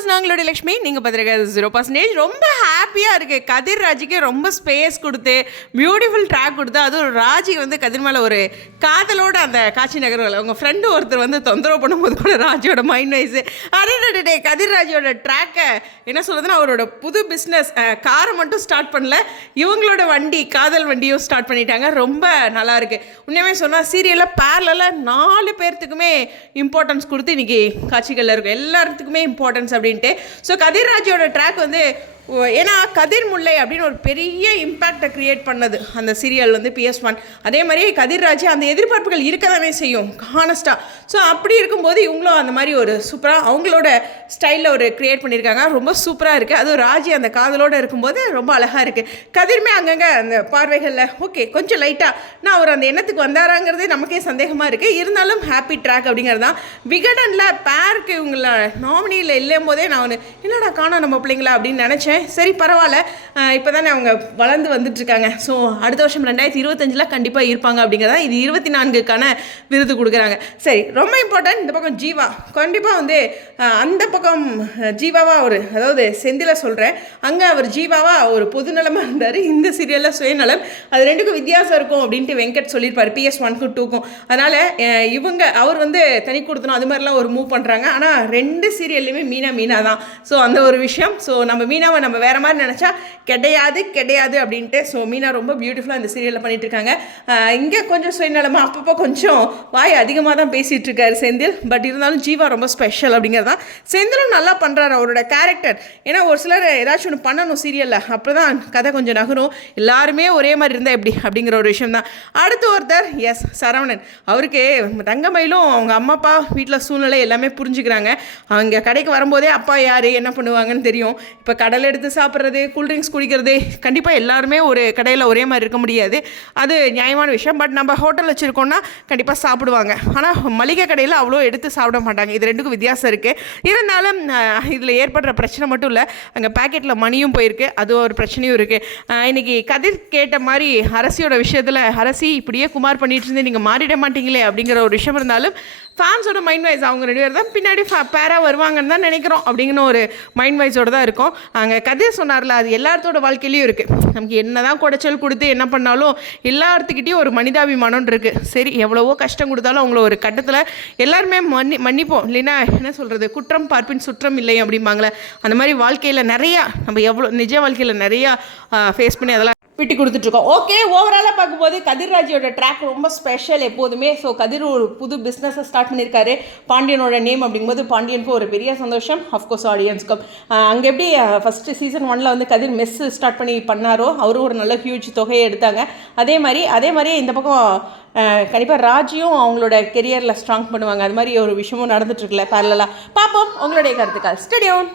Viewers நாங்களோட Lakshmi நீங்கள் பார்த்துருக்க zero percentage ரொம்ப ஹாப்பியாக இருக்குது கதிர் ராஜிக்கு ரொம்ப ஸ்பேஸ் கொடுத்து பியூட்டிஃபுல் ட்ராக் கொடுத்து அதுவும் ராஜி வந்து கதிர் மேலே ஒரு காதலோட அந்த காட்சி நகர்கள் உங்கள் ஃப்ரெண்டு ஒருத்தர் வந்து தொந்தரவு பண்ணும்போது கூட ராஜியோட மைண்ட் வைஸு அடே கதிர் ராஜியோட ட்ராக்கை என்ன சொல்கிறதுன்னா அவரோட புது பிஸ்னஸ் காரை மட்டும் ஸ்டார்ட் பண்ணல. இவங்களோட வண்டி காதல் வண்டியும் ஸ்டார்ட் பண்ணிட்டாங்க. ரொம்ப நல்லா இருக்கு. உண்மையுமே சொன்னால் சீரியலில் பேரலில் நாலு பேர்த்துக்குமே இம்பார்ட்டன்ஸ் கொடுத்து இன்னைக்கு காட்சிகளில் இருக்கும் எல்லாத்துக்குமே இம்பார்ட்டன்ஸ் அப்படின்ட்டு. ஸோ கதிர்ராஜோட ட்ராக் வந்து ஏன்னா கதிர் முல்லை அப்படின்னு ஒரு பெரிய இம்பேக்டை க்ரியேட் பண்ணது. அந்த சீரியல் வந்து பிஎஸ் ஒன் அதே மாதிரி கதிர்ராஜ் அந்த எதிர்பார்ப்புகள் இருக்க தானே செய்யும் ஹானஸ்ட்டாக ஸோ அப்படி இருக்கும்போது இவங்களும் அந்த மாதிரி ஒரு சூப்பராக அவங்களோட ஸ்டைலில் ஒரு க்ரியேட் பண்ணியிருக்காங்க. ரொம்ப சூப்பராக இருக்குது அதுவும் ராஜி அந்த காதலோடு இருக்கும்போது ரொம்ப அழகாக இருக்குது கதிர்மே அங்கங்கே அந்த பார்வைகளில் ஓகே கொஞ்சம் லைட்டாக நான் அவர் அந்த எண்ணத்துக்கு வந்தாராங்கிறதே நமக்கே சந்தேகமாக இருக்குது இருந்தாலும் ஹாப்பி ட்ராக் அப்படிங்கிறது தான். விகடனில் பேருக்கு இவங்கள நாமினியில் இல்லையும் போதே நான் ஒன்று என்னடா காணோம் நம்ம பிள்ளைங்களா? அப்படின்னு நினச்சேன். சரி பரவாயில்ல. இப்போ தானே அவங்க வளர்ந்து வந்துட்டுருக்காங்க. ஸோ அடுத்த வருஷம் ரெண்டாயிரத்தி இருபத்தஞ்சில் கண்டிப்பாக இருப்பாங்க அப்படிங்கிறதா இது இருபத்தி நான்குக்கான விருது கொடுக்குறாங்க. சரி ரொம்ப இம்பார்ட்டன்ட் இந்த பக்கம் ஜீவா. கண்டிப்பாக வந்து அந்த பக்கம் ஜீவாவாக அவர் அதாவது செந்தில சொல்கிறேன் அங்கே அவர் ஜீவாவாக ஒரு பொதுநலமாக இருந்தார். இந்த சீரியலில் சுயநலம். அது ரெண்டுக்கும் வித்தியாசம் இருக்கும் அப்படின்ட்டு வெங்கட் சொல்லியிருப்பார். பிஎஸ் ஒன்க்கும் டூக்கும் அதனால் இவங்க அவர் வந்து தனி கொடுத்தனும். அது மாதிரிலாம் ஒரு மூவ் பண்ணுறாங்க ஆனால் ரெண்டு சீரியல்லையுமே மீனா மீனா தான். ஸோ அந்த ஒரு விஷயம். ஸோ நம்ம மீனாவை நம்ம வேறு மாதிரி நினச்சா கிடையாது கிடையாது அப்படின்ட்டு. ஸோ மீனா ரொம்ப பியூட்டிஃபுல்லாக இந்த சீரியலில் பண்ணிகிட்டு இருக்காங்க இங்கே கொஞ்சம் சுயநலமாக அப்பப்போ கொஞ்சம் வாய் அதிகமாக தான் பேசிகிட்டு இருக்காரு செந்தில். பட் இருந்தாலும் ஜீவா ரொம்ப ஸ்பெஷல் அப்படிங்கிறது பண்ணுறாங்கன்னா செந்திலும் நல்லா பண்ணுறாரு அவரோட கேரக்டர் ஏன்னா ஒரு சிலர் ஏதாச்சும் ஒன்று பண்ணணும் சீரியலில் அப்போ தான் கதை கொஞ்சம் நகரும். எல்லாருமே ஒரே மாதிரி இருந்தால் எப்படி? அப்படிங்கிற ஒரு விஷயம் தான் அடுத்து ஒருத்தர் எஸ் சரவணன். அவருக்கு தங்கமயிலும் அவங்க அம்மா அப்பா வீட்டில் சூழ்நிலை எல்லாமே புரிஞ்சுக்கிறாங்க. அவங்க கடைக்கு வரும்போதே அப்பா யார் என்ன பண்ணுவாங்கன்னு தெரியும். இப்போ கடல் எடுத்து சாப்பிட்றது கூல்ட்ரிங்க்ஸ் குடிக்கிறது கண்டிப்பாக எல்லாருமே ஒரு கடையில் ஒரே மாதிரி இருக்க முடியாது. அது நியாயமான விஷயம். பட் நம்ம ஹோட்டல் வச்சுருக்கோம்னா கண்டிப்பாக சாப்பிடுவாங்க. ஆனால் மளிகை கடையில் அவ்வளோ எடுத்து சாப்பிட மாட்டாங்க. இது ரெண்டுக்கும் வித்தியாசம் இருக்குது இருந்தாலும் இதில் ஏற்படுற பிரச்சனை மட்டும் இல்லை. அங்கே பேக்கெட்டில் மணியும் போயிருக்கு. அது ஒரு பிரச்சனையும் இருக்குது இன்னைக்கு கதிர் கேட்ட மாதிரி அரசியோட விஷயத்தில் அரசி இப்படியே குமார் பண்ணிட்டு இருந்து நீங்கள் மாறிட மாட்டீங்களே அப்படிங்கிற ஒரு விஷயம் இருந்தாலும் ஃபேன்ஸோட மைண்ட் வைஸ் அவங்க ரெண்டு பேர் தான். பின்னாடி பேராக வருவாங்கன்னு தான் நினைக்கிறோம். அப்படிங்கிற ஒரு மைண்ட் வைஸோடு தான் இருக்கும். அங்கே கதிர் சொன்னார்ல அது எல்லாத்தோட வாழ்க்கையிலையும் இருக்குது நமக்கு என்ன தான் குடைச்சல் கொடுத்து என்ன பண்ணாலும் எல்லாத்துக்கிட்டையும் ஒரு மனிதாபிமானம் இருக்குது சரி எவ்வளவோ கஷ்டம் கொடுத்தாலும் அவங்கள ஒரு கட்டத்தில் எல்லாருமே மன்னி மன்னிப்போம். இல்லைன்னா என்ன சொல்கிறது குற்றம் பார்ப்பின் சுற்றம் இல்லை அப்படிம்பாங்களே. அந்த மாதிரி வாழ்க்கையில் நிறையா நம்ம எவ்வளோ நிஜ வாழ்க்கையில் நிறையா ஃபேஸ் பண்ணி அதெல்லாம் விட்டு கொடுத்துட்ருக்கோம். ஓகே ஓவராலாக பார்க்கும்போது கதிர்ராஜியோட ட்ராக் ரொம்ப ஸ்பெஷல் எப்போதுமே. ஸோ கதிர் ஒரு புது பிஸ்னஸை ஸ்டார்ட் பண்ணியிருக்காரு பாண்டியனோட நேம் அப்படிங்கும்போது பாண்டியனுக்கும் ஒரு பெரிய சந்தோஷம். அஃப்கோர்ஸ் ஆடியன்ஸ்க்கும் அங்கே எப்படி ஃபஸ்ட்டு சீசன் ஒனில் வந்து கதிர் மெஸ் ஸ்டார்ட் பண்ணி பண்ணாரோ அவரும் ஒரு நல்ல ஹியூஜ் தொகையை எடுத்தாங்க. அதே மாதிரி அதே மாதிரி இந்த பக்கம் கண்டிப்பாக ராஜியும் அவங்களோட கெரியரில் ஸ்ட்ராங் பண்ணுவாங்க. அது மாதிரி ஒரு விஷயமும் நடந்துட்டுருக்குல்ல பேரலாக பார்ப்போம் உங்களுடைய கருத்துக்கள். ஸ்டடியோன்